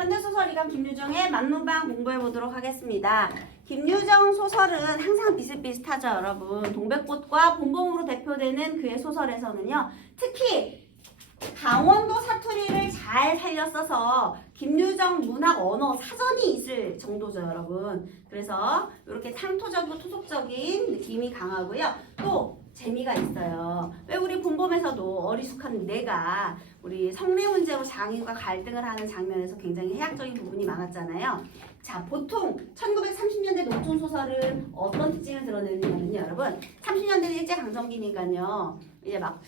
현대소설이감 김유정의 만무방 공부해보도록 하겠습니다. 김유정 소설은 항상 비슷비슷하죠, 여러분. 동백꽃과 봄봄으로 대표되는 그의 소설에서는요. 특히 강원도 사투리를 잘 살려 써서 김유정 문학 언어 사전이 있을 정도죠, 여러분. 그래서 이렇게 상토적이고 토속적인 느낌이 강하고요. 또 재미가 있어요. 왜 우리 봄봄에서도 어리숙한 내가 우리 성례 문제로 장인과 갈등을 하는 장면에서 굉장히 해학적인 부분이 많았잖아요. 자, 보통 1930년대 농촌 소설은 어떤 특징을 드러내느냐면요, 여러분. 30년대 일제강점기니까요. 이제 막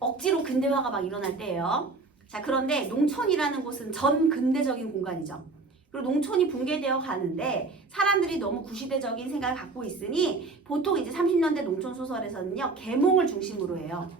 억지로 근대화가 막 일어날 때예요. 자, 그런데 농촌이라는 곳은 전 근대적인 공간이죠. 그리고 농촌이 붕괴되어 가는데 사람들이 너무 구시대적인 생각을 갖고 있으니 보통 이제 30년대 농촌 소설에서는요, 계몽을 중심으로 해요.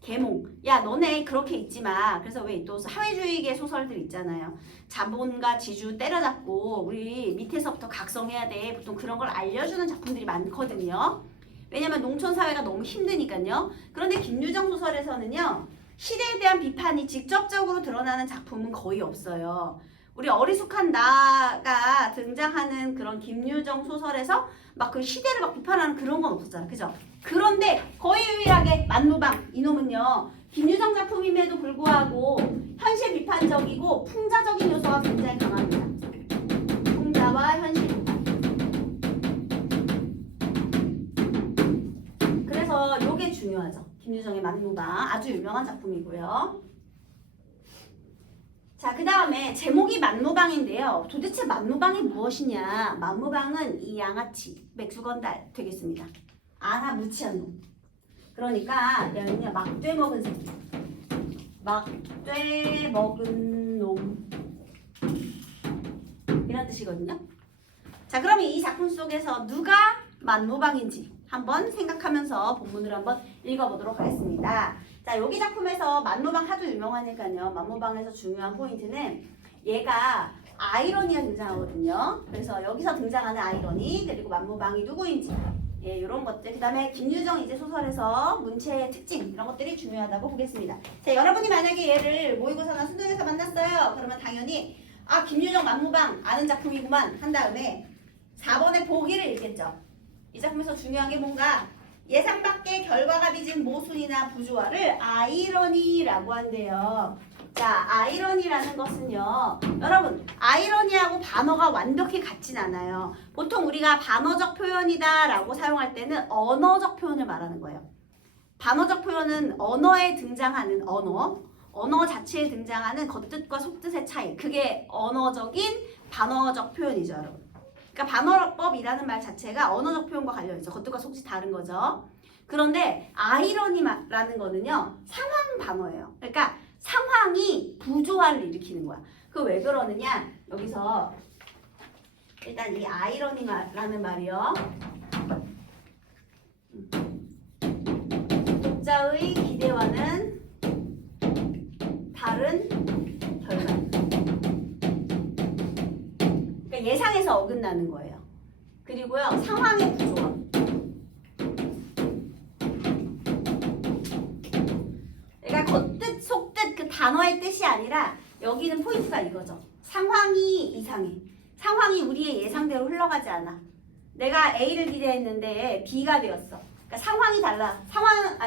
계몽. 야, 너네 그렇게 있지 마. 그래서 왜 또 사회주의계 소설들 있잖아요. 자본과 지주 때려잡고 우리 밑에서부터 각성해야 돼. 보통 그런 걸 알려주는 작품들이 많거든요. 왜냐면 농촌 사회가 너무 힘드니까요. 그런데 김유정 소설에서는요, 시대에 대한 비판이 직접적으로 드러나는 작품은 거의 없어요. 우리 어리숙한 나가 등장하는 그런 김유정 소설에서 막 그 시대를 막 비판하는 그런 건 없었잖아. 그죠? 그런데 거의 유일하게 만무방 이놈은요. 김유정 작품임에도 불구하고 현실 비판적이고 풍자적인 요소가 굉장히 강합니다. 풍자와 현실 비판. 그래서 요게 중요하죠. 김유정의 만무방 아주 유명한 작품이고요. 자, 그 다음에 제목이 만무방인데요. 도대체 만무방이 무엇이냐? 만무방은 이 양아치, 맥수건달 되겠습니다. 아나 무치한 놈. 그러니까 얘는요, 막돼 먹은 새끼. 막돼 먹은 놈. 이런 뜻이거든요. 자, 그럼 이 작품 속에서 누가 만무방인지 한번 생각하면서 본문을 한번 읽어보도록 하겠습니다. 자, 여기 작품에서 만무방 하도 유명하니까요. 만무방에서 중요한 포인트는 얘가 아이러니가 등장하거든요. 그래서 여기서 등장하는 아이러니 그리고 만무방이 누구인지 예, 이런 것들. 그 다음에 김유정 이제 소설에서 문체의 특징 이런 것들이 중요하다고 보겠습니다. 자, 여러분이 만약에 얘를 모의고사나 수능에서 만났어요. 그러면 당연히 아, 김유정 만무방 아는 작품이구만 한 다음에 4번의 보기를 읽겠죠. 이 작품에서 중요한 게 뭔가 예상 밖의 결과가 빚은 모순이나 부조화를 아이러니라고 한대요. 자, 아이러니라는 것은요. 여러분, 아이러니하고 반어가 완벽히 같진 않아요. 보통 우리가 반어적 표현이다 라고 사용할 때는 언어적 표현을 말하는 거예요. 반어적 표현은 언어에 등장하는 언어 자체에 등장하는 겉뜻과 속뜻의 차이. 그게 언어적인 반어적 표현이죠, 여러분. 그러니까 반어법이라는 말 자체가 언어적 표현과 관련있죠. 겉뜻과 속뜻이 다른 거죠. 그런데 아이러니라는 거는요. 상황 반어예요. 그러니까 상황이 부조화를 일으키는 거야. 그 왜 그러느냐? 여기서 일단 이 아이러니라는 말이요. 독자의 기대와는 다른 결과. 예상에서 어긋나는 거예요. 그리고요, 상황의 부조화. 그러니까 겉뜻, 속뜻 그 단어의 뜻이 아니라 여기는 포인트가 이거죠. 상황이 이상해. 상황이 우리의 예상대로 흘러가지 않아. 내가 A를 기대했는데 B가 되었어. 그러니까 상황이 달라.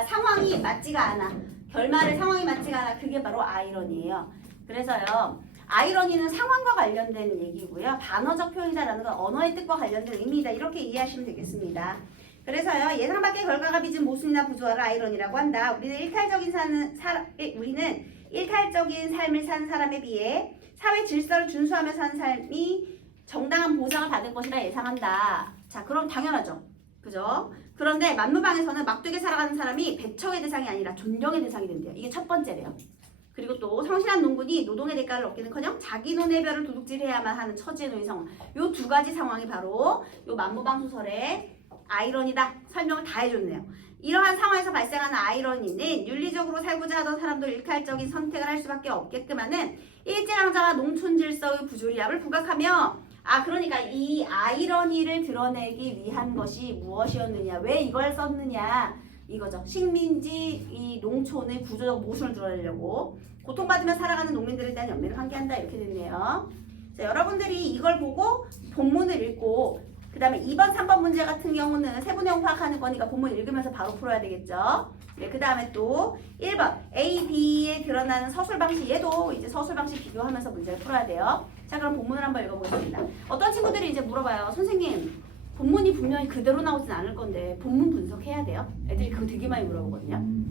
상황이 맞지가 않아. 결말의 상황이 맞지가 않아. 그게 바로 아이러니예요. 그래서요. 아이러니는 상황과 관련된 얘기고요. 반어적 표현이다라는 건 언어의 뜻과 관련된 의미이다. 이렇게 이해하시면 되겠습니다. 그래서요. 예상 밖의 결과가 빚은 모순이나 부조화를 아이러니라고 한다. 우리는 일탈적인 삶을 사는 사람에 비해 사회 질서를 준수하며 사는 삶이 정당한 보장을 받을 것이라 예상한다. 자, 그럼 당연하죠. 그죠? 그런데 만무방에서는 막되게 살아가는 사람이 배척의 대상이 아니라 존경의 대상이 된대요. 이게 첫 번째래요. 그리고 또 성실한 농군이 노동의 대가를 얻기는커녕 자기 논의 별을 도둑질해야만 하는 처지에 놓인 상황. 요 두 가지 상황이 바로 요 만무방 소설의 아이러니다. 설명을 다 해줬네요. 이러한 상황에서 발생하는 아이러니는 윤리적으로 살고자 하던 사람도 일탈적인 선택을 할 수밖에 없게끔 하는 일제강점화 농촌 질서의 부조리함을 부각하며 그러니까 이 아이러니를 드러내기 위한 것이 무엇이었느냐, 왜 이걸 썼느냐 이거죠. 식민지 이 농촌의 구조적 모순을 드러내려고 고통받으며 살아가는 농민들에 대한 연민을 환기한다 이렇게 됐네요. 자, 여러분들이 이걸 보고 본문을 읽고 그 다음에 2번, 3번 문제 같은 경우는 세부 내용 파악하는 거니까 본문 읽으면서 바로 풀어야 되겠죠. 네, 그 다음에 또 1번 A, B에 드러나는 서술 방식 얘도 이제 서술 방식 비교하면서 문제를 풀어야 돼요. 자, 그럼 본문을 한번 읽어보겠습니다. 어떤 친구들이 이제 물어봐요. 선생님, 본문이 분명히 그대로 나오진 않을 건데 본문 분석해야 돼요? 애들이 그거 되게 많이 물어보거든요.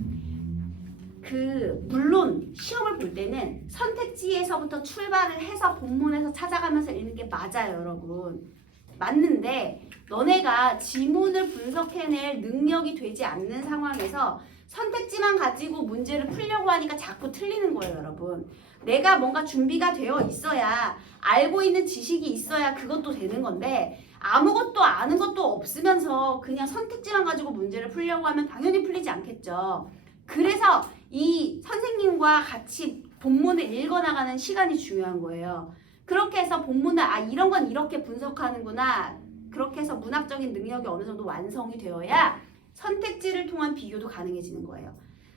물론 시험을 볼 때는 선택지에서부터 출발을 해서 본문에서 찾아가면서 읽는 게 맞아요, 여러분. 맞는데 너네가 지문을 분석해낼 능력이 되지 않는 상황에서 선택지만 가지고 문제를 풀려고 하니까 자꾸 틀리는 거예요, 여러분. 내가 뭔가 준비가 되어 있어야 알고 있는 지식이 있어야 그것도 되는 건데 아무것도 아는 것도 없으면서 그냥 선택지만 가지고 문제를 풀려고 하면 당연히 풀리지 않겠죠. 그래서 이 선생님과 같이 본문을 읽어나가는 시간이 중요한 거예요. 그렇게 해서 본문을 이런 건 이렇게 분석하는구나. 그렇게 해서 문학적인 능력이 어느 정도 완성이 되어야 선택지를 통한 비교도 가능해지는 거예요.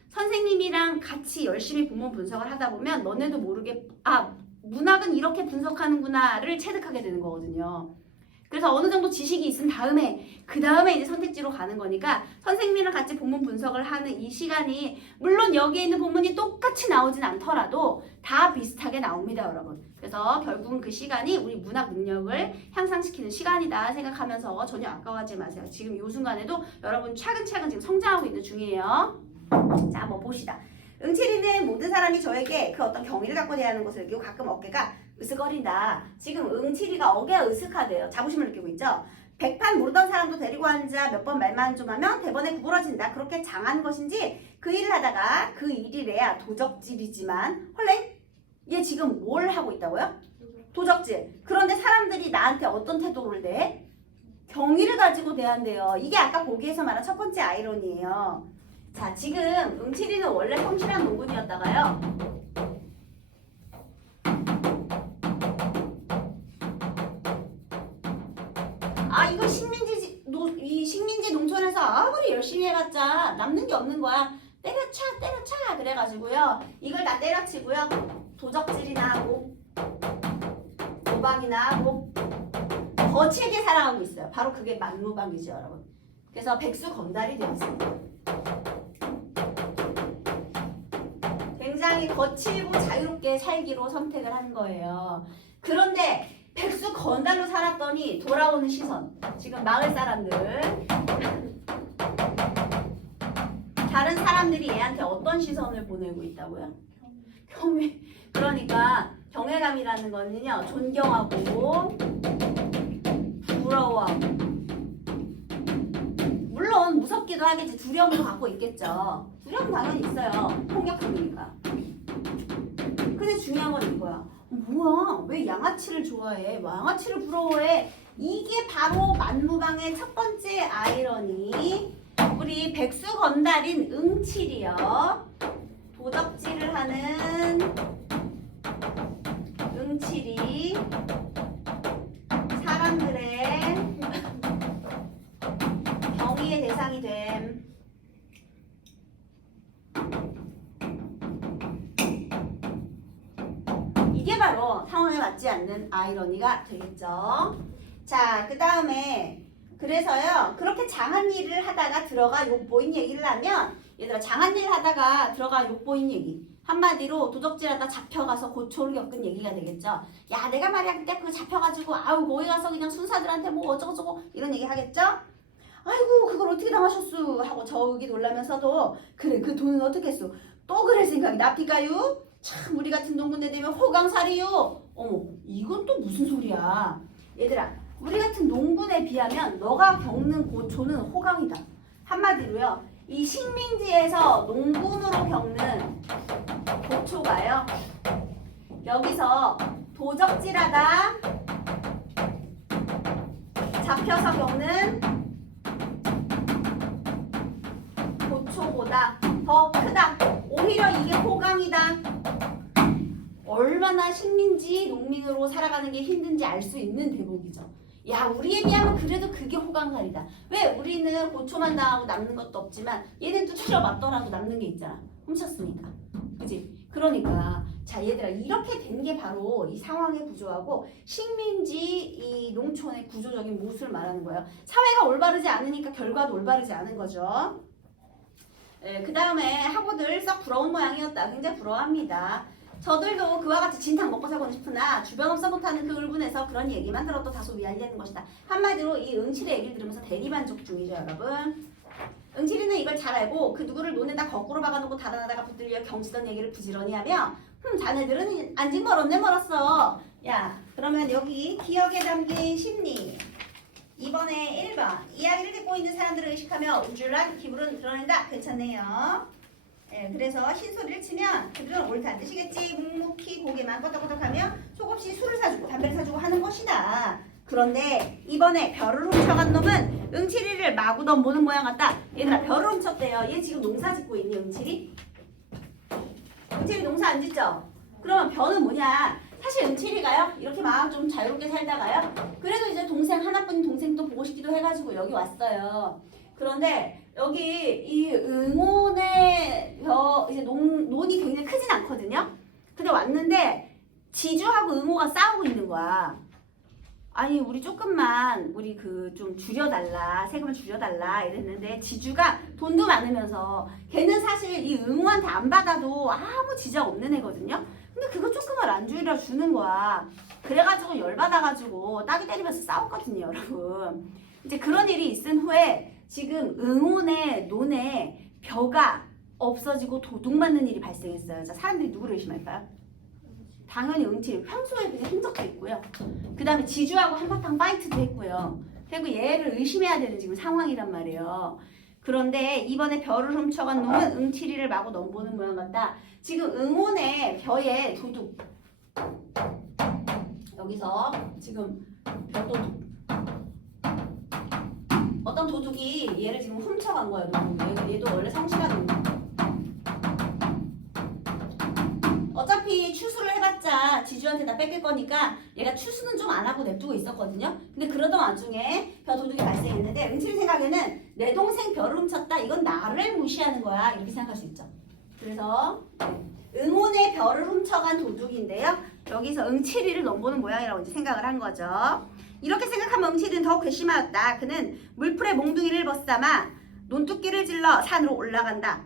선생님이랑 같이 열심히 본문 분석을 하다 보면 너네도 모르게 문학은 이렇게 분석하는구나를 체득하게 되는 거거든요. 그래서 어느 정도 지식이 있은 다음에 그 다음에 이제 선택지로 가는 거니까 선생님이랑 같이 본문 분석을 하는 이 시간이 물론 여기에 있는 본문이 똑같이 나오진 않더라도 다 비슷하게 나옵니다, 여러분. 그래서 결국은 그 시간이 우리 문학 능력을 향상시키는 시간이다 생각하면서 전혀 아까워하지 마세요. 지금 이 순간에도 여러분 차근차근 지금 성장하고 있는 중이에요. 자, 한번 봅시다. 응칠이는 모든 사람이 저에게 그 어떤 경의를 갖고 대하는 것을 느끼고 가끔 어깨가 으쓱거린다. 지금 응칠이가 어깨가 으쓱하대요. 자부심을 느끼고 있죠. 백판 모르던 사람도 데리고 앉아 몇 번 말만 좀 하면 대번에 구부러진다. 그렇게 장한 것인지 그 일을 하다가 그 일이래야 도적질이지만 헐랭? 얘 지금 뭘 하고 있다고요? 도적질. 그런데 사람들이 나한테 어떤 태도를 대? 경의를 가지고 대한대요. 이게 아까 보기에서 말한 첫 번째 아이러니예요. 자, 지금 응칠이는 원래 성실한 농군이었다가요. 이거 식민지 농촌에서 아무리 열심히 해봤자 남는 게 없는 거야. 때려쳐 그래가지고요. 이걸 다 때려치고요. 도적질이나 하고 도박이나 하고 거칠게 살아가고 있어요. 바로 그게 만무방이죠, 여러분. 그래서 백수 건달이 되었습니다. 굉장히 거칠고 자유롭게 살기로 선택을 한 거예요. 그런데 백수 건달로 살았더니 돌아오는 시선. 지금 마을 사람들. 다른 사람들이 얘한테 어떤 시선을 보내고 있다고요? 경외. 그러니까 경외감이라는 거는요. 존경하고 부러워하고. 물론 무섭기도 하겠지. 두려움도 갖고 있겠죠. 두려움 당연히 있어요. 폭력성이니까. 근데 중요한 건 이거야. 뭐야? 왜 양아치를 좋아해? 양아치를 부러워해? 이게 바로 만무방의 첫 번째 아이러니. 우리 백수 건달인 응칠이요. 도적질을 하는 응칠이 사람들의 경의의 대상이 됨. 이게 바로 상황에 맞지 않는 아이러니가 되겠죠. 자, 그 다음에 그래서요. 그렇게 장한 일을 하다가 들어가 욕보인 얘기를 하면 얘들아 장한 일을 하다가 들어가 욕보인 얘기. 한마디로 도적질하다 잡혀가서 고초를 겪은 얘기가 되겠죠. 야, 내가 말이야 그때 그거 잡혀가지고 거기 가서 그냥 순사들한테 뭐 어쩌고저쩌고 이런 얘기 하겠죠. 아이고 그걸 어떻게 당하셨수 하고 저기 놀라면서도 그래 그 돈은 어떻게 했어. 또 그럴 생각이 납니까요? 참 우리 같은 농군대 되면 호강살이요. 어머 이건 또 무슨 소리야. 얘들아 우리 같은 농군에 비하면 너가 겪는 고초는 호강이다. 한마디로요. 이 식민지에서 농군으로 겪는 고초가요. 여기서 도적질하다 잡혀서 겪는 고초보다 더 크다. 오히려 이게 호강이다. 얼마나 식민지 농민으로 살아가는 게 힘든지 알 수 있는 대목이죠. 야, 우리에 비하면 그래도 그게 호강살이다. 왜? 우리는 고초만 당하고 남는 것도 없지만 얘는 또 추려 맞더라도 남는 게 있잖아. 훔쳤으니까. 그지? 그러니까 자, 얘들아, 이렇게 된 게 바로 이 상황의 구조하고 식민지 이 농촌의 구조적인 모습을 말하는 거예요. 사회가 올바르지 않으니까 결과도 올바르지 않은 거죠. 그 다음에 학우들 썩 부러운 모양이었다. 굉장히 부러워합니다. 저들도 그와 같이 진탕 먹고 살고 싶으나 주변 없어 못하는 그 울분에서 그런 얘기만 들어도 다소 위안되는 것이다. 한마디로 이 응칠의 얘기를 들으면서 대리만족 중이죠, 여러분. 응칠이는 이걸 잘 알고 그 누구를 논에다 거꾸로 박아놓고 달아나다가 붙들려 경치던 얘기를 부지런히 하며 자네들은 안직 멀었네 멀었어. 야, 그러면 여기 기억에 담긴 심리 2번에 1번 이야기를 듣고 있는 사람들을 의식하며 우쭐한 기분을 드러낸다. 괜찮네요. 예, 그래서 흰소리를 치면 그들은 옳다는 뜻이겠지. 묵묵히 고개만 끄덕끄덕하며 속없이 술을 사주고 담배를 사주고 하는 것이다. 그런데 이번에 별을 훔쳐간 놈은 응칠이를 마구 덤보는 모양 같다. 얘들아, 별을 훔쳤대요. 얘 지금 농사 짓고 있니, 응칠이? 응칠이 농사 안 짓죠? 그러면 별은 뭐냐? 사실 응칠이가요, 이렇게 막 좀 자유롭게 살다가요, 그래도 이제 동생 하나뿐인 동생 또 보고 싶기도 해가지고 여기 왔어요. 그런데 여기 이 응원의 이제 논이 굉장히 크진 않거든요. 근데 왔는데 지주하고 응호가 싸우고 있는 거야. 아니, 우리 조금만 우리 그 좀 줄여달라, 세금을 줄여달라 이랬는데 지주가 돈도 많으면서 걔는 사실 이 응호한테 안 받아도 아무 지적 없는 애거든요. 근데 그거 조금을 안 줄여 주는 거야. 그래가지고 열받아가지고 따기 때리면서 싸웠거든요, 여러분. 이제 그런 일이 있은 후에 지금 응원의 논에 벼가 없어지고 도둑맞는 일이 발생했어요. 자, 사람들이 누구를 의심할까요? 당연히 응칠, 평소에 그냥 흔적도 있고요. 그 다음에 지주하고 한바탕 파이트도 했고요. 그리고 얘를 의심해야 되는 지금 상황이란 말이에요. 그런데 이번에 벼를 훔쳐간 놈은 응칠이를 마구 넘보는 모양 같다. 지금 응원의 벼에 도둑, 여기서 지금 벼도둑, 어떤 도둑이 얘를 지금 훔쳐간 거예요. 얘도 원래 성실한 도둑. 어차피 추수를 해봤자 지주한테 다 뺏길 거니까 얘가 추수는 좀 안 하고 냅두고 있었거든요. 근데 그러던 와중에 벼 도둑이 발생했는데 응칠이 생각에는 내 동생 벼를 훔쳤다. 이건 나를 무시하는 거야. 이렇게 생각할 수 있죠. 그래서 응원의 벼를 훔쳐간 도둑인데요. 여기서 응칠이를 넘보는 모양이라고 이제 생각을 한 거죠. 이렇게 생각하면 응칠이는 더욱 괘씸하였다. 그는 물풀에 몽둥이를 벗삼아 논두끼를 질러 산으로 올라간다.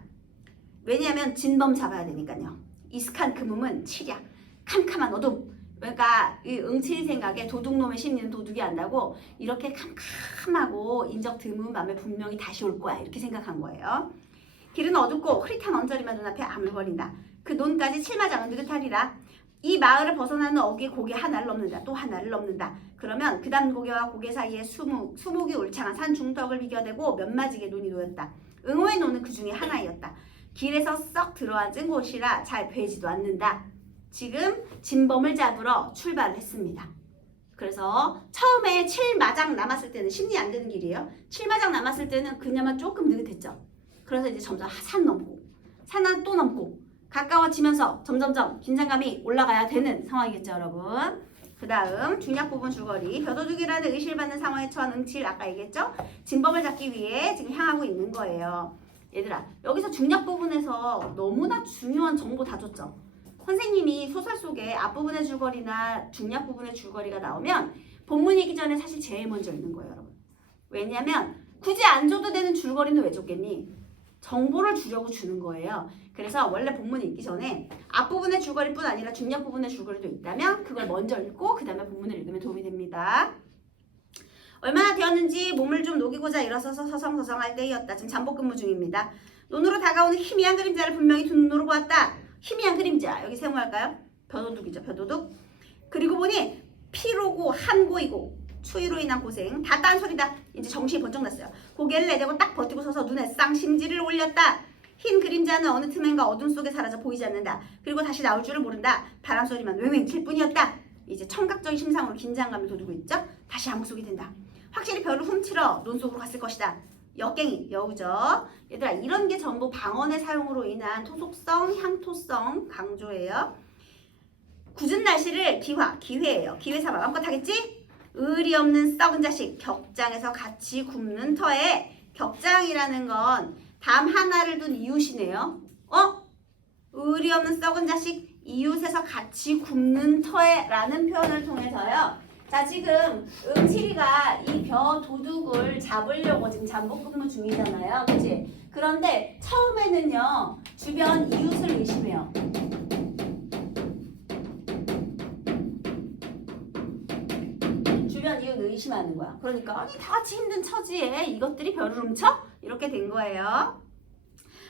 왜냐하면 진범 잡아야 되니까요. 이슥한 그 몸은 칠이야. 캄캄한 어둠. 그러니까 이 응칠이 생각에 도둑놈의 심리는 도둑이 안다고 이렇게 캄캄하고 인적 드문 밤에 분명히 다시 올 거야. 이렇게 생각한 거예요. 길은 어둡고 흐릿한 언저리만 눈앞에 아물거린다. 그 논까지 칠마장은 느긋하리라. 이 마을을 벗어나는 어귀 고개 하나를 넘는다. 또 하나를 넘는다. 그러면 그 다음 고개와 고개 사이에 수목이 울창한 산 중턱을 비교대고 몇마지게 논이 놓였다. 응호의 논은 그 중에 하나였다. 길에서 썩 들어앉은 곳이라 잘 보이지도 않는다. 지금 진범을 잡으러 출발을 했습니다. 그래서 처음에 7마장 남았을 때는 심리 안 되는 길이에요. 7마장 남았을 때는 그나마 조금 느긋했죠. 그래서 이제 점점 산 넘고 산 하나 또 넘고 가까워지면서 점점점 긴장감이 올라가야 되는 상황이겠죠, 여러분. 그 다음 중략 부분 줄거리. 벼도둑이라는 의심받는 상황에 처한 응칠, 아까 얘기했죠? 진범을 잡기 위해 지금 향하고 있는 거예요. 얘들아, 여기서 중략 부분에서 너무나 중요한 정보 다 줬죠? 선생님이 소설 속에 앞부분의 줄거리나 중략 부분의 줄거리가 나오면 본문 읽기 전에 사실 제일 먼저 읽는 거예요, 여러분. 왜냐면 굳이 안 줘도 되는 줄거리는 왜 줬겠니? 정보를 주려고 주는 거예요. 그래서 원래 본문 읽기 전에 앞부분의 줄거리뿐 아니라 중략 부분의 줄거리도 있다면 그걸 먼저 읽고 그 다음에 본문을 읽으면 도움이 됩니다. 얼마나 되었는지 몸을 좀 녹이고자 일어서서 서성서성할 때였다. 지금 잠복 근무 중입니다. 눈으로 다가오는 희미한 그림자를 분명히 두 눈으로 보았다. 희미한 그림자. 여기 세모할까요? 벼도둑이죠. 벼도둑. 그리고 보니 피로고 한고이고 추위로 인한 고생 다 딴소리다. 이제 정신이 번쩍 났어요. 고개를 내대고 딱 버티고 서서 눈에 쌍심지를 올렸다. 흰 그림자는 어느 틈엔가 어둠 속에 사라져 보이지 않는다. 그리고 다시 나올 줄을 모른다. 바람소리만 왱왱 칠 뿐이었다. 이제 청각적인 심상으로 긴장감을 돋우고 있죠. 다시 암흑 속이 된다. 확실히 별을 훔치러 논 속으로 갔을 것이다. 역갱이, 여우죠. 얘들아, 이런 게 전부 방언의 사용으로 인한 토속성, 향토성 강조예요. 굳은 날씨를 기회예요. 기회 삼아 마음껏 하겠지? 의리 없는 썩은 자식 격장에서 같이 굽는 터에 격장이라는 건 담 하나를 둔 이웃이네요. 의리 없는 썩은 자식 이웃에서 같이 굽는 터에 라는 표현을 통해서요. 자, 지금 응칠이가 이 벼 도둑을 잡으려고 지금 잠복근무 중이잖아요. 그치? 그런데 처음에는요. 주변 이웃을 의심해요. 주변 이웃 의심하는 거야. 그러니까 아니 다 같이 힘든 처지에 이것들이 벼를 훔쳐? 이렇게 된 거예요.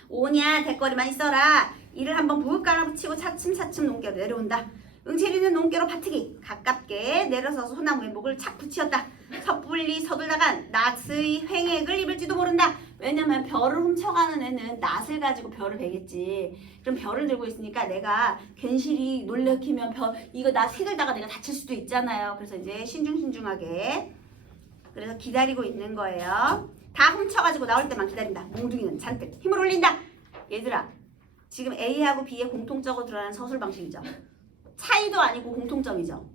오냐 대거리만 있어라. 이를 한번 부엌 깔아붙이고 차츰차츰 농계로 내려온다. 응칠이는 농계로 바트기 가깝게 내려서서 소나무에 목을 착 붙이었다. 섣불리 서둘다간 낫의 횡액을 입을지도 모른다. 왜냐면 벼를 훔쳐가는 애는 낫을 가지고 벼를 베겠지. 그럼 벼를 들고 있으니까 내가 괜시리 놀래키면 이거 낫 휘둘다가 내가 다칠 수도 있잖아요. 그래서 이제 신중신중하게 그래서 기다리고 있는 거예요. 다 훔쳐가지고 나올 때만 기다린다. 몽둥이는 잔뜩 힘을 올린다. 얘들아, 지금 A하고 B의 공통적으로 드러나는 서술 방식이죠. 차이도 아니고 공통점이죠.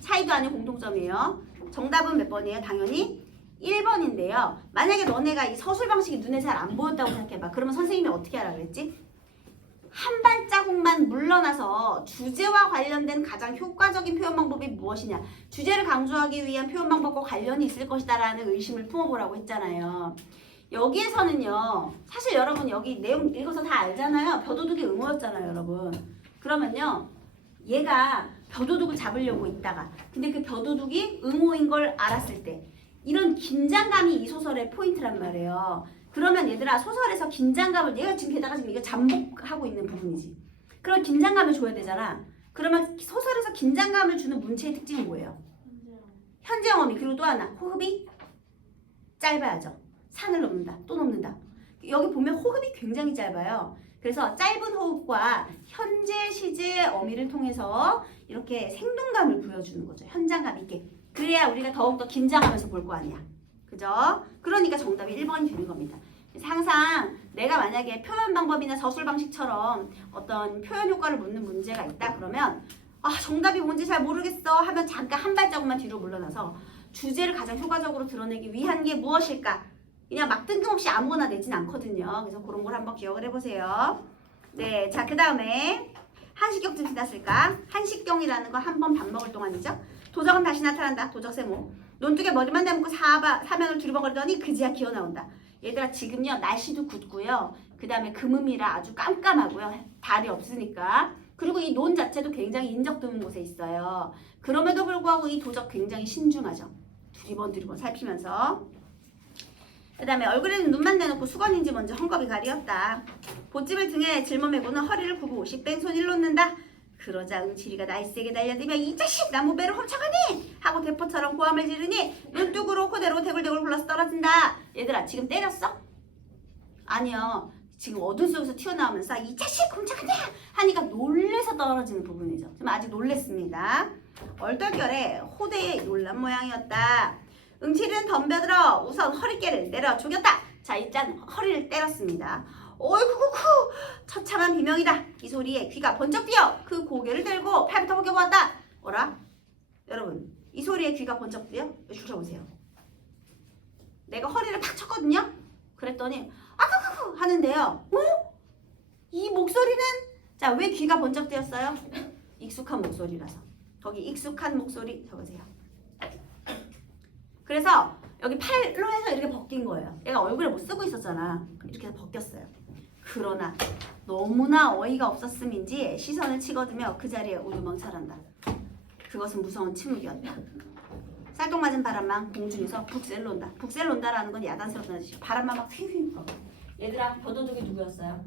차이도 아니고 공통점이에요. 정답은 몇 번이에요? 당연히 1번인데요. 만약에 너네가 이 서술 방식이 눈에 잘 안 보였다고 생각해봐. 그러면 선생님이 어떻게 하라 그랬지? 한 발자국만 물러나서 주제와 관련된 가장 효과적인 표현 방법이 무엇이냐. 주제를 강조하기 위한 표현 방법과 관련이 있을 것이다 라는 의심을 품어보라고 했잖아요. 여기에서는요. 사실 여러분 여기 내용 읽어서 다 알잖아요. 벼도둑이 응어였잖아요. 여러분. 그러면요. 얘가 벼도둑을 잡으려고 있다가 근데 그 벼도둑이 응오인 걸 알았을 때 이런 긴장감이 이 소설의 포인트란 말이에요. 그러면 얘들아 소설에서 긴장감을 얘가 지금 게다가 지금 이거 잠복하고 있는 부분이지. 그런 긴장감을 줘야 되잖아. 그러면 소설에서 긴장감을 주는 문체의 특징은 뭐예요? 현재형어미. 그리고 또 하나 호흡이 짧아야죠. 산을 넘는다. 또 넘는다. 여기 보면 호흡이 굉장히 짧아요. 그래서 짧은 호흡과 현재 시제 어미를 통해서 이렇게 생동감을 부여주는 거죠. 현장감 있게. 그래야 우리가 더욱더 긴장하면서 볼 거 아니야. 그죠? 그러니까 정답이 1번이 되는 겁니다. 그래서 항상 내가 만약에 표현 방법이나 서술 방식처럼 어떤 표현 효과를 묻는 문제가 있다 그러면 정답이 뭔지 잘 모르겠어 하면 잠깐 한 발자국만 뒤로 물러나서 주제를 가장 효과적으로 드러내기 위한 게 무엇일까? 그냥 막 뜬금없이 아무거나 내진 않거든요. 그래서 그런 걸 한번 기억을 해보세요. 네, 자, 그 다음에 한식경쯤 지났을까? 한식경이라는 거 한 번 밥 먹을 동안이죠. 도적은 다시 나타난다. 도적 세모. 논둑에 머리만 대묻고 사면을 두리번거리더니 그제야 기어 나온다. 얘들아 지금요 날씨도 굿고요. 그 다음에 금음이라 아주 깜깜하고요. 달이 없으니까. 그리고 이 논 자체도 굉장히 인적 드문 곳에 있어요. 그럼에도 불구하고 이 도적 굉장히 신중하죠. 두리번 살피면서. 그 다음에 얼굴에는 눈만 내놓고 수건인지 먼저 헝겊이 가리었다. 보찜을 등에 짊어매고는 허리를 굽어 옷이 뺑손 일로 놓는다. 그러자 응칠이가 날쌔게 달려들며 이 자식 나무배를 훔쳐가니 하고 대포처럼 고함을 지르니 눈뚝으로 코대로 대굴대굴 굴러서 떨어진다. 얘들아 지금 때렸어? 아니요. 지금 어둠 속에서 튀어나오면서 이 자식 훔쳐가냐 하니까 놀래서 떨어지는 부분이죠. 지금 아직 놀랬습니다. 얼떨결에 호대의 놀란 모양이었다. 응칠이는 덤벼들어 우선 허리깨를 내려 죽였다. 자 일단 허리를 때렸습니다. 어이구구구 처참한 비명이다. 이 소리에 귀가 번쩍 뛰어 그 고개를 들고 팔부터 벗겨보았다. 어라? 여러분 이 소리에 귀가 번쩍 뛰어? 주셔보세요. 내가 허리를 팍 쳤거든요. 그랬더니 아구구구 하는데요. 이 목소리는 자 왜 귀가 번쩍 뛰었어요? 익숙한 목소리라서. 거기 익숙한 목소리 적으세요. 그래서 여기 팔로 해서 이렇게 벗긴 거예요. 얘가 얼굴에 못 쓰고 있었잖아. 이렇게 해서 벗겼어요. 그러나 너무나 어이가 없었음인지 시선을 치거들며 그 자리에 우두멍찰한다. 그것은 무서운 침묵이었다. 쌀똥맞은 바람만 공중에서 북셀론다. 북셀론다라는 건 야단스럽다는 뜻이에요. 바람만 막 휘휘 불어. 얘들아 벼도둑이 누구였어요?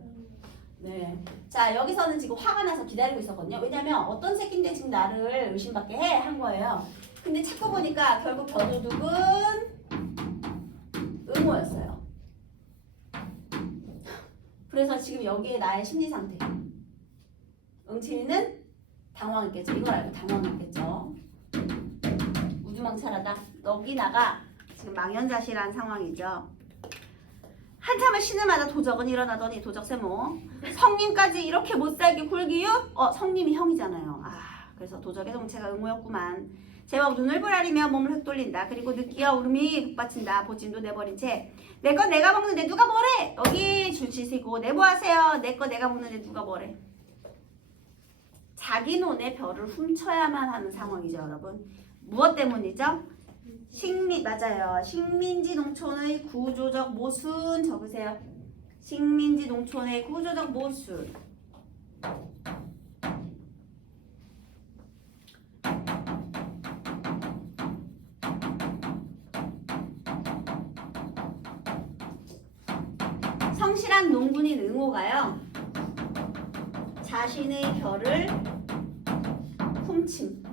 네. 자 여기서는 지금 화가 나서 기다리고 있었거든요. 왜냐면 어떤 새끼인데 지금 나를 의심받게 해 한 거예요. 근데 찾고 보니까 결국 벼도둑은 응모였어요. 그래서 지금 여기에 나의 심리 상태. 응칠이는 당황했겠죠. 이걸 알고 당황했겠죠. 우주망찰하다. 여기나가 지금 망연자실한 상황이죠. 한참을 신음하다 도적은 일어나더니 도적 세모. 성님까지 이렇게 못살게 굴기요? 성님이 형이잖아요. 그래서 도적의 정체가 응오였구만. 제법 눈을 부라리며 몸을 휙 돌린다. 그리고 느끼와 울음이 북받친다. 보짐도 내버린 채 내 건 내가 먹는데 누가 뭐래? 여기 줄치시고 내보하세요. 내 거 내가 먹는데 누가 뭐래? 자기 논의 벼를 훔쳐야만 하는 상황이죠, 여러분. 무엇 때문이죠? 맞아요. 식민지 농촌의 구조적 모순 적으세요. 식민지 농촌의 구조적 모순. 성실한 농군인 응오가요. 자신의 벼를 훔침.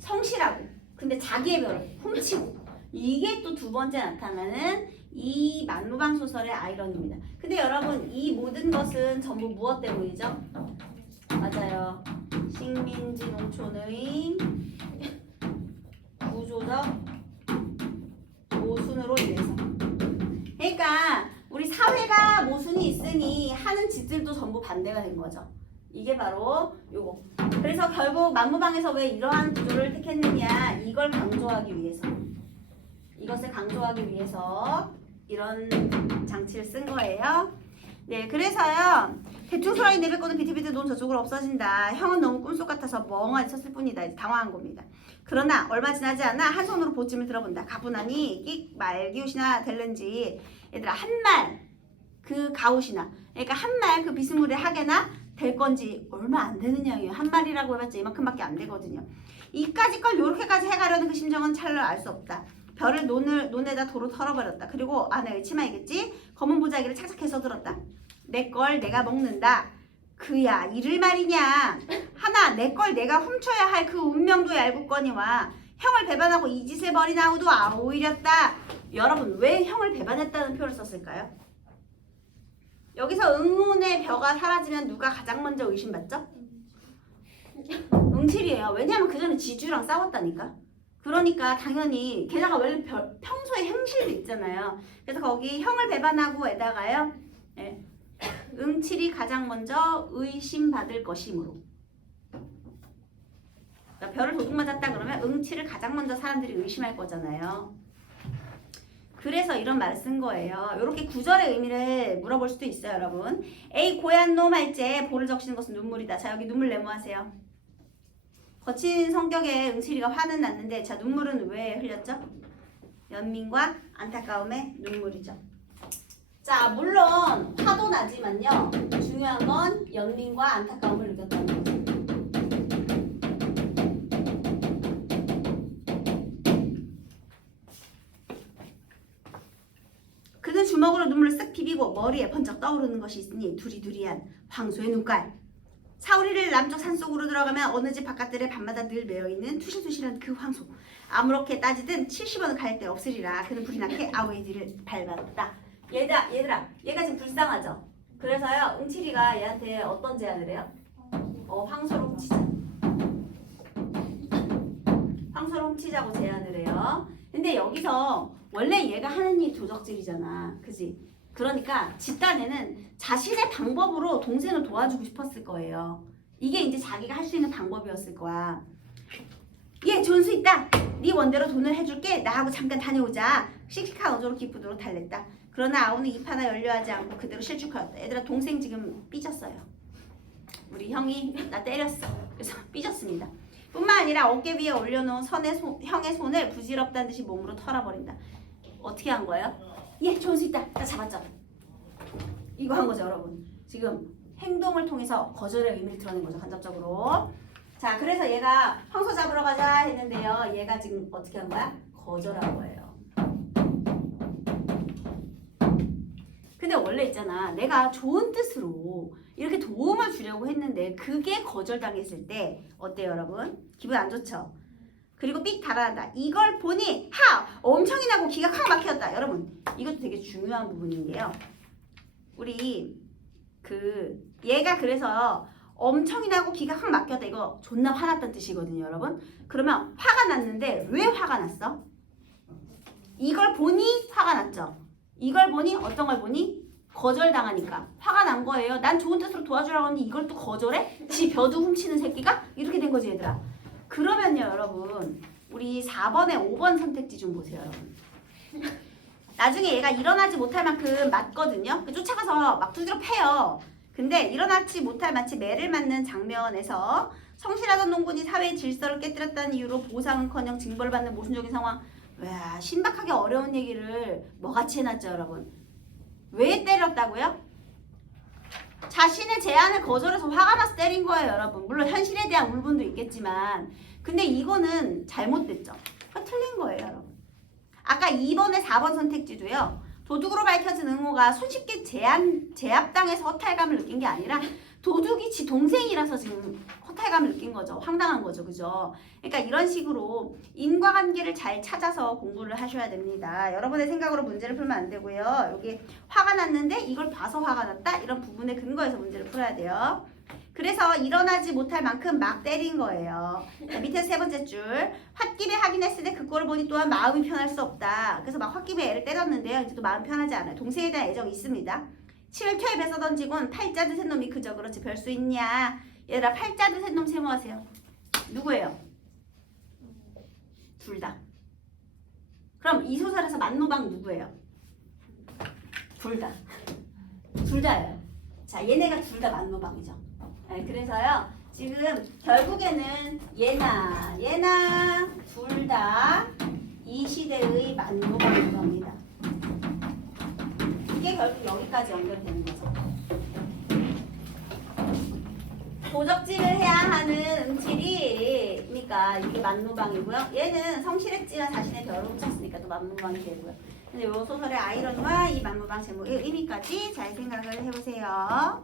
성실하고 근데 자기의 벼를 훔치고. 이게 또 두 번째 나타나는 이 만무방 소설의 아이러니입니다. 근데 여러분 이 모든 것은 전부 무엇 때문이죠? 맞아요. 식민지 농촌의 구조적 모순으로 인해서. 그러니까 우리 사회가 모순이 있으니 하는 짓들도 전부 반대가 된 거죠. 이게 바로 요거. 그래서 결국 만무방에서 왜 이러한 구조를 택했느냐, 이걸 강조하기 위해서, 이것을 강조하기 위해서 이런 장치를 쓴 거예요. 네, 그래서요. 대충소라이 내뱉고는 비트비트 논 저쪽으로 없어진다. 형은 너무 꿈속 같아서 멍하니 섰을 뿐이다. 이제 당황한 겁니다. 그러나 얼마 지나지 않아 한 손으로 보찜을 들어본다. 가뿐하니 끽 말기웃이나 될는지. 얘들아, 한 말 그 가웃이나, 그러니까 한 말 그 비스무리 하게나 될 건지 얼마 안 되는 양이에요. 한 말이라고 해봤자 이만큼밖에 안 되거든요. 이까짓 걸 요렇게까지 해가려는 그 심정은 찰나 알 수 없다. 별을 논에다 도로 털어버렸다. 그리고 내 의치마이겠지? 검은 보자기를 착착해서 들었다. 내 걸 내가 먹는다. 그야 이를 말이냐. 하나 내 걸 내가 훔쳐야 할 그 운명도 얄궂거니와 형을 배반하고 이 짓을 벌이나우도 오히렸다. 여러분 왜 형을 배반했다는 표현을 썼을까요? 여기서 응운의 벼가 사라지면 누가 가장 먼저 의심받죠? 응칠이에요. 왜냐하면 그 전에 지주랑 싸웠다니까. 그러니까 당연히 게다가 원래 평소에 행실도 있잖아요. 그래서 거기 형을 배반하고에다가요. 네. 응칠이 가장 먼저 의심받을 것이므로. 그러니까 별을 도둑 맞았다 그러면 응칠을 가장 먼저 사람들이 의심할 거잖아요. 그래서 이런 말을 쓴 거예요. 이렇게 구절의 의미를 물어볼 수도 있어요, 여러분. 에이 고얀 놈 할제 볼을 적시는 것은 눈물이다. 자, 여기 눈물 네모하세요. 거친 성격의 응칠이가 화는 났는데, 자, 눈물은 왜 흘렸죠? 연민과 안타까움의 눈물이죠. 자, 물론 화도 나지만요. 중요한 건 연민과 안타까움을 느꼈다는 거죠. 그는 주먹으로 눈물을 쓱 비비고 머리에 번쩍 떠오르는 것이 있으니 두리두리한 황소의 눈깔. 사우리를 남쪽 산속으로 들어가면 어느 집 바깥들에 밤마다 늘 매여있는 투실투실한 그 황소. 아무렇게 따지든 70원은 갈 데 없으리라. 그는 불이 나게 아우의 뒤를 밟았다. 얘들아, 얘가 지금 불쌍하죠? 그래서요, 응칠이가 얘한테 어떤 제안을 해요? 황소를 훔치자. 황소를 훔치자고 제안을 해요. 근데 여기서 원래 얘가 하는 일이 도적질이잖아. 그지? 그러니까 집단에는 자신의 방법으로 동생을 도와주고 싶었을 거예요. 이게 이제 자기가 할 수 있는 방법이었을 거야. 얘 존수 있다. 네 원대로 돈을 해줄게. 나하고 잠깐 다녀오자. 씩씩한 어조로 기쁘도록 달랬다. 그러나 아우는 입 하나 열려하지 않고 그대로 실축하였다. 얘들아, 동생 지금 삐졌어요. 우리 형이 나 때렸어. 그래서 삐졌습니다. 뿐만 아니라 어깨 위에 올려놓은 형의 손을 부질없다는 듯이 몸으로 털어버린다. 어떻게 한 거예요? 예, 존수 있다. 나 잡았죠. 이거 한 거죠, 여러분. 지금 행동을 통해서 거절의 의미를 드러낸 거죠, 간접적으로. 자, 그래서 얘가 황소 잡으러 가자 했는데요. 얘가 지금 어떻게 한 거야? 거절한 거예요. 근데 원래 있잖아. 내가 좋은 뜻으로 이렇게 도움을 주려고 했는데 그게 거절당했을 때 어때요, 여러분? 기분 안 좋죠? 그리고 삑 달아난다. 이걸 보니 엄청이 나고 기가 칵 막혔다. 여러분, 이것도 되게 중요한 부분인데요. 우리 얘가 그래서 엄청이 나고 기가 확 막혔다. 이거 존나 화났다는 뜻이거든요, 여러분. 그러면 화가 났는데 왜 화가 났어? 이걸 보니 화가 났죠. 이걸 보니 어떤 걸 보니? 거절당하니까 화가 난 거예요. 난 좋은 뜻으로 도와주라고 하는데 이걸 또 거절해? 지 벼도 훔치는 새끼가? 이렇게 된 거지 얘들아. 그러면요 여러분 우리 4번에 5번 선택지 좀 보세요 여러분. 나중에 얘가 일어나지 못할 만큼 맞거든요. 쫓아가서 막 두드려 패요. 근데 일어나지 못할 마치 매를 맞는 장면에서 성실하던 농군이 사회의 질서를 깨뜨렸다는 이유로 보상은커녕 징벌을 받는 모순적인 상황. 와 신박하게 어려운 얘기를 뭐같이 해놨죠 여러분. 왜 때렸다고요? 자신의 제안을 거절해서 화가 나서 때린 거예요 여러분. 물론 현실에 대한 울분도 있겠지만 근데 이거는 잘못됐죠. 틀린 거예요 여러분. 아까 2번에 4번 선택지도요. 도둑으로 밝혀진 응호가 손쉽게 제압당해서 허탈감을 느낀 게 아니라 도둑이 지 동생이라서 지금 허탈감을 느낀 거죠. 황당한 거죠. 그죠? 그러니까 이런 식으로 인과관계를 잘 찾아서 공부를 하셔야 됩니다. 여러분의 생각으로 문제를 풀면 안 되고요. 여기 화가 났는데 이걸 봐서 화가 났다? 이런 부분에 근거해서 문제를 풀어야 돼요. 그래서 일어나지 못할 만큼 막 때린 거예요. 자, 밑에 세 번째 줄. 홧김에 확인했을 때 그 꼴을 보니 또한 마음이 편할 수 없다. 그래서 막 홧김에 애를 때렸는데요. 이제 또 마음 편하지 않아요. 동생에 대한 애정이 있습니다. 침을 퇴에 뱉어 던지곤 팔자 드센 놈이 그저 그렇지 별 수 있냐. 얘들아 팔자 드센 놈 세모하세요. 누구예요? 둘 다. 그럼 이 소설에서 만노방 누구예요? 둘 다. 둘 다예요. 자 얘네가 둘 다 만노방이죠. 네, 그래서요 지금 결국에는 얘나 둘 다 이 시대의 만노방인 겁니다. 이게 결국 여기까지 연결되는 거죠. 도적질을 해야 하는 응칠이니까 이게 만노방이고요. 얘는 성실했지만 자신의 별을 훔쳤으니까 또 만노방이 되고요. 근데 이 소설의 아이러니와 이 만노방 제목의 의미까지 잘 생각을 해보세요.